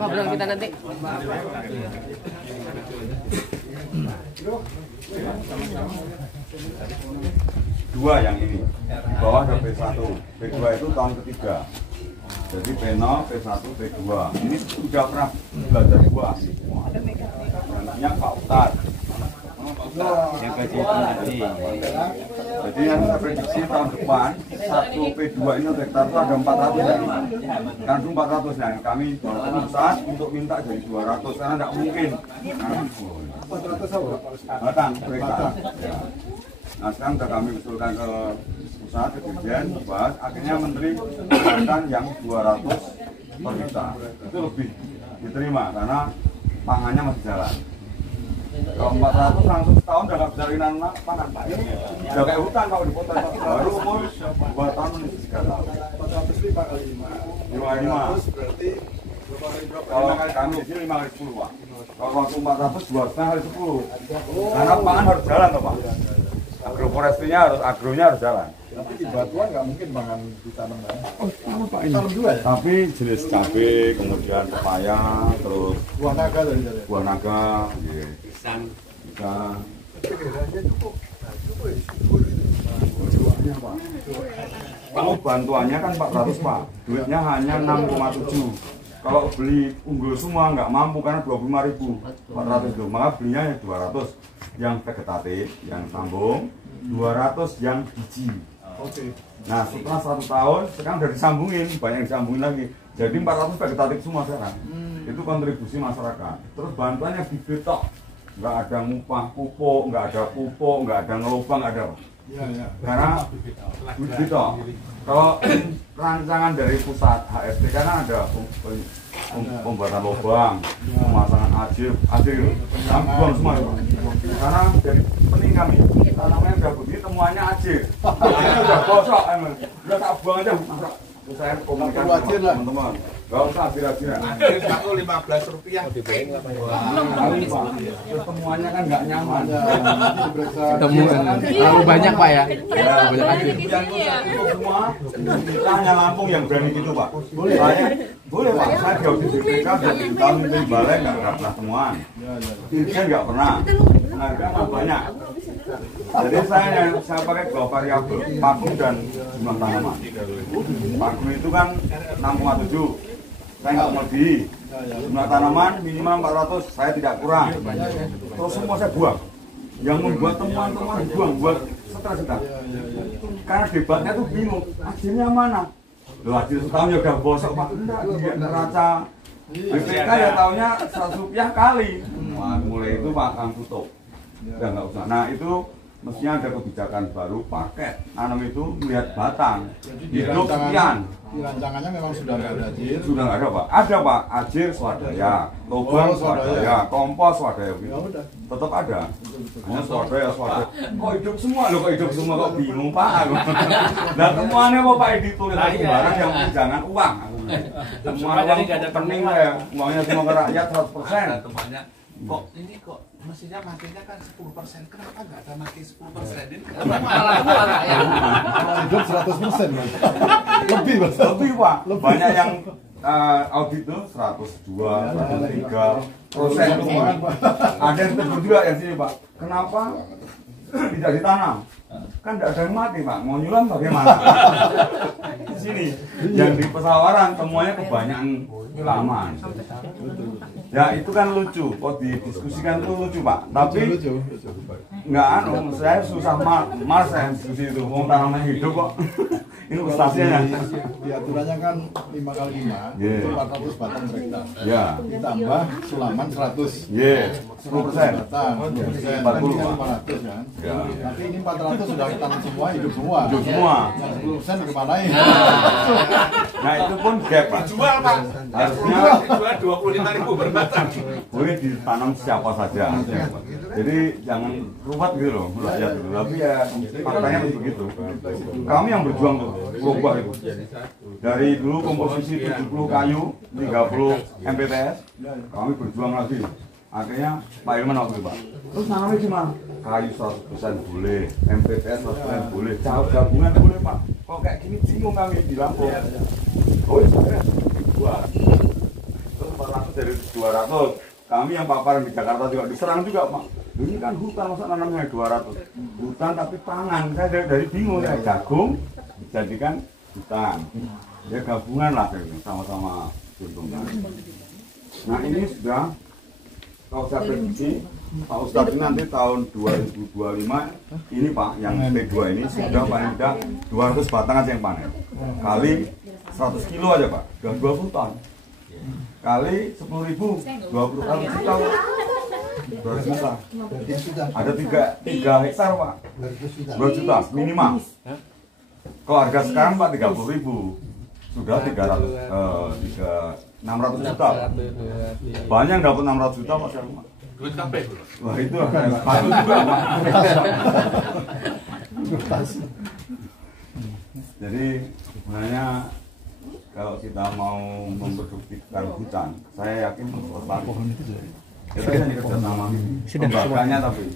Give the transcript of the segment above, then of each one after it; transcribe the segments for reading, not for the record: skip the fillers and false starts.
ngobrol kita nanti. Dua yang ini, bawah ada P1, P2 itu tahun ketiga. Jadi P0, P1, P2. Ini sudah pernah belajar buah. Namanya Pak Ustad. Yang gaji itu nanti. Jadi yang saya prediksi tahun depan, 1 P2 ini hektar itu ada 400 ya. Kan 400 ya. Kami pusat untuk minta jadi 200 karena tidak mungkin. 400 apa? Batang, hektar. Ya. Nah sekarang sudah kami usulkan ke pusat, ke Dirjen, bahas akhirnya Menteri menyarankan yang 200 per hektar. Itu lebih diterima karena pangannya masih jalan. Kalau 400 langsung setahun udah nggak bisa rinan pangan Pak. Udah kayak hutan kalau dipotong baru umur 2 tahun menuju 3 tahun. 405 kali 5. 5 berarti kalau kami di sini 5 kali 10 Pak. Kalau waktu 400 2,5 kali 10. Karena pangan harus jalan Pak. Agroforestinya harus, agronya harus jalan. Tapi di batuan nggak mungkin pangan ditanam ya? Oh, Pak ini. Tanam juga ya? Tapi jenis cabai, kemudian pepaya, terus Buah naga tadi ya? buah naga, ya. Pisang. Kalau bantuannya kan 400 Pak, duitnya hanya 6,7. Kalau beli unggul semua nggak mampu karena 25.000, 400 itu, maka belinya ya 200 yang vegetatif, yang sambung, 200 yang biji. Nah setelah 1 tahun sekarang udah disambungin, banyak disambungin lagi, jadi 400 vegetatif semua sekarang. Itu kontribusi masyarakat. Terus bantuannya dibetok, nggak ada ngupah pupuk, nggak ada pupuk, nggak ada ngelubang, nggak ada. Karena dibetok. Kalau rancangan dari pusat HST karena ada pembuatan lubang, pemasangan ajir itu, kami buang semua itu. Karena dari pening kami, tanamnya udah begini, temuannya ajir. Udah gosok, udah tak buang aja. Saya komunikasi sama teman-teman. Gak usah ajir-ajiran. Ajir satu Rp15. Temuannya kan nggak nyaman. Temuan terlalu banyak Pak ya. Banyak ajir. Semua kita hanya Lampung yang berani gitu Pak. Boleh Pak, saya di audit BPK udah 7 tahun di balai nggak pernah temuan. Dirjen nggak pernah. Harga nggak banyak. Jadi saya pakai 2 variabel, paku dan jumlah tanaman. Paku itu kan 6,7. Saya nggak melebihi. Jumlah tanaman minimal 400, saya tidak kurang. Terus semua saya buang. Yang membuat temuan-temuan dibuang buat setelah. Karena debatnya tuh bingung, hasilnya mana? Loh hasil setahun ya udah bosok Pak. Enggak, dia neraca BPK ya tahunya Rp100 kali. Wah, mulai itu Pak akan tutup. Udah nggak usah. Nah itu mestinya ada kebijakan baru paket nanam itu melihat batang hidup sekian. Di rancangannya memang sudah nggak ada ajir. Sudah nggak ada Pak. Ada Pak, ajir swadaya, lubang swadaya, kompos swadaya gitu. Tetap ada. Hanya swadaya. Kok hidup semua loh, kok hidup semua kok bingung Pak. Dan temuannya kok Pak ditulis sembarang yang jangan uang. Semua uang pening ya, uangnya semua ke rakyat 100%. Temannya kok ini kok mestinya makinnya kan 10%, kenapa nggak ada makin 10%? Ini Hidup 100%. Lebih Mas. Lebih Pak. Banyak yang audit itu 102, 103%. Ada yang tegur juga yang sini Pak. Kenapa tidak ditanam? Kan tidak ada yang mati Pak. Mau nyulam bagaimana? Di sini yang di pesawaran semuanya kebanyakan nyulaman. Ya itu kan lucu, kok didiskusikan itu lucu Pak. Tapi nggak saya susah malas saya diskusi itu. Mau tanaman hidup kok. Ini prestasinya. Di aturannya kan 5 kali 5, itu 400 batang per hektar. Ya. Ditambah sulaman 100. 10%. Batang, 10%. 40 kan 500 kan. Ya. Tapi ini 400 sudah tanam semua, hidup semua. Hidup semua. Yang 10% kemanain? Nah itu pun gap Pak. jual Pak. Harusnya Jual 25.000 per batang. boleh ditanam siapa saja. Jadi jangan ruwet gitu loh, rakyat dulu. Tapi ya faktanya begitu. Kami yang berjuang tuh, berubah itu. Dari dulu komposisi 70 kayu, 30 MPTS, kami berjuang lagi. Akhirnya Pak Ilman waktu itu Pak. Terus nanamnya gimana? Kayu 100% boleh, MPTS 100% boleh, gabungan boleh Pak. Kok kayak gini bingung kami di Lampung. Oh iya, buat. Terus 400 jadi 200. Kami yang paparan di Jakarta juga diserang juga, Pak. Ini kan hutan, masa nanamnya 200. Hutan tapi pangan, saya dari bingung ya, jagung dijadikan hutan. Ya gabungan lah kayak gitu, sama-sama diuntungkan. Nah ini sudah, kalau saya prediksi, Pak Ustadz ini nanti tahun 2025, ini Pak, yang P2 ini sudah paling tidak 200 batang aja yang panen. Kali 100 kilo aja Pak, sudah 20 ton. Kali 10.000, 20 kali juta Pak. 200 juta. Ada 3 hektar Pak. 2 juta minimal. Kalau harga sekarang Pak 30.000. Sudah 600 juta Pak. Banyak yang dapat 600 juta Pak sekarang Pak. Duit kabeh dulu. Wah itu sepatu juga Pak. Jadi sebenarnya kalau kita mau memproduktifkan hutan, saya yakin kita hanya kerja sama lembaganya tapi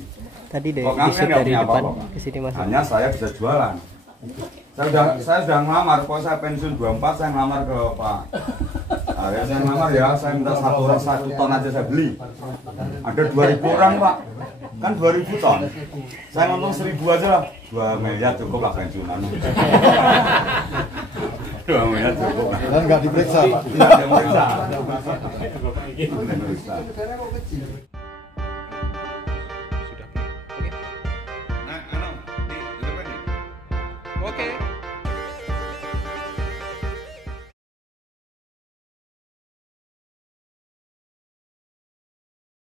tadi dari kok kami kan nggak punya depan apa-apa. ke sini masuk. Hanya saya bisa jualan. Saya sudah ngelamar, kalau saya pensiun 24 saya ngelamar ke Pak Arya, saya ngelamar ya, saya minta 1 ton aja saya beli. Ada 2.000 orang Pak, kan 2.000 ton. Saya ngomong 1.000 aja lah, 2 miliar cukup lah pensiunan. 2 miliar cukup lah. Dan nggak diperiksa Pak. Tidak diperiksa.